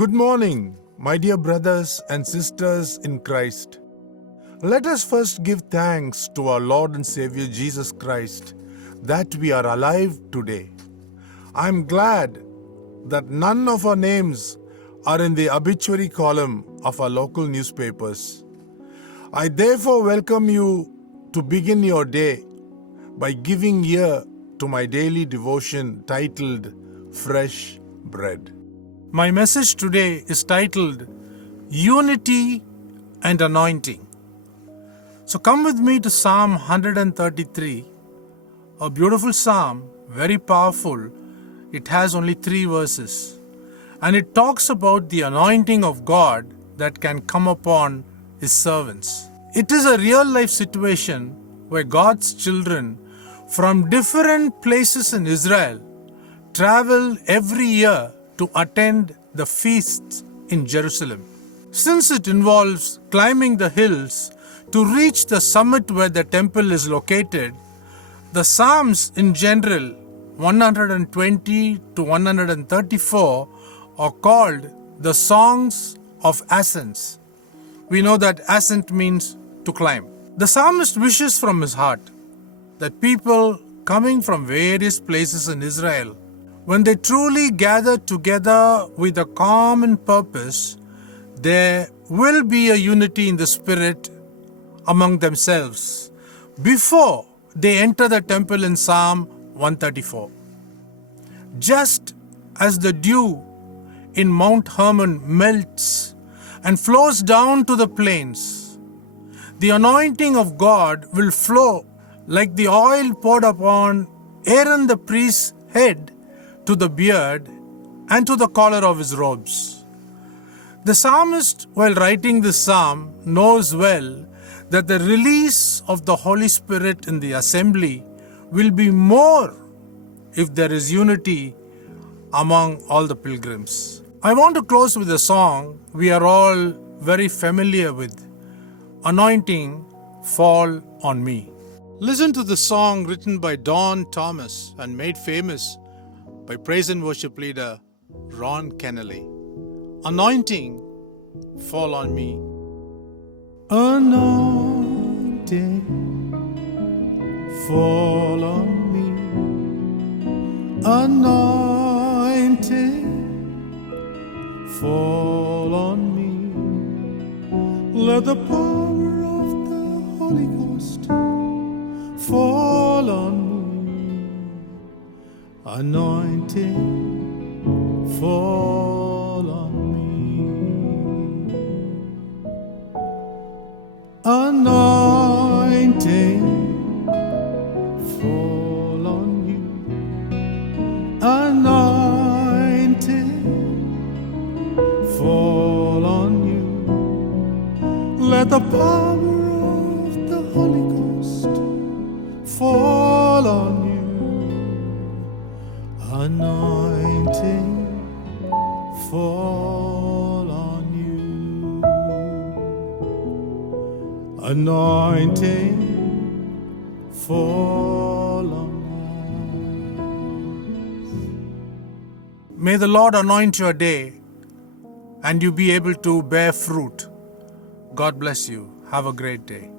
Good morning, my dear brothers and sisters in Christ. Let us first give thanks to our Lord and Savior Jesus Christ that we are alive today. I am glad that none of our names are in the obituary column of our local newspapers. I therefore welcome you to begin your day by giving ear to my daily devotion titled Fresh Bread. My message today is titled Unity and Anointing. So come with me to Psalm 133, a beautiful psalm, very powerful. It has only 3 verses. And it talks about the anointing of God that can come upon His servants. It is a real life situation where God's children from different places in Israel travel every year to attend the feasts in Jerusalem. Since it involves climbing the hills to reach the summit where the temple is located, the Psalms in general, 120 to 134, are called the Songs of Ascents. We know that ascent means to climb. The psalmist wishes from his heart that people coming from various places in Israel, when they truly gather together with a common purpose, there will be a unity in the spirit among themselves before they enter the temple in Psalm 134. Just as the dew in Mount Hermon melts and flows down to the plains, the anointing of God will flow like the oil poured upon Aaron the priest's head to the beard and to the collar of his robes. The psalmist, while writing this psalm, knows well that the release of the Holy Spirit in the assembly will be more if there is unity among all the pilgrims. I want to close with a song we are all very familiar with, Anointing Fall on Me. Listen to the song written by Don Thomas and made famous by praise and worship leader Ron Kennelly. Anointing Fall on Me. Anointing fall on me. Anointing fall on me. Let the power of the Holy Ghost fall on me. Anointing fall on me. Anointing fall on you. Anointing fall on you. Let the power of the Holy Ghost fall on you. Anointing fall on you. Anointing fall on us. May the Lord anoint your day and you be able to bear fruit. God bless you. Have a great day.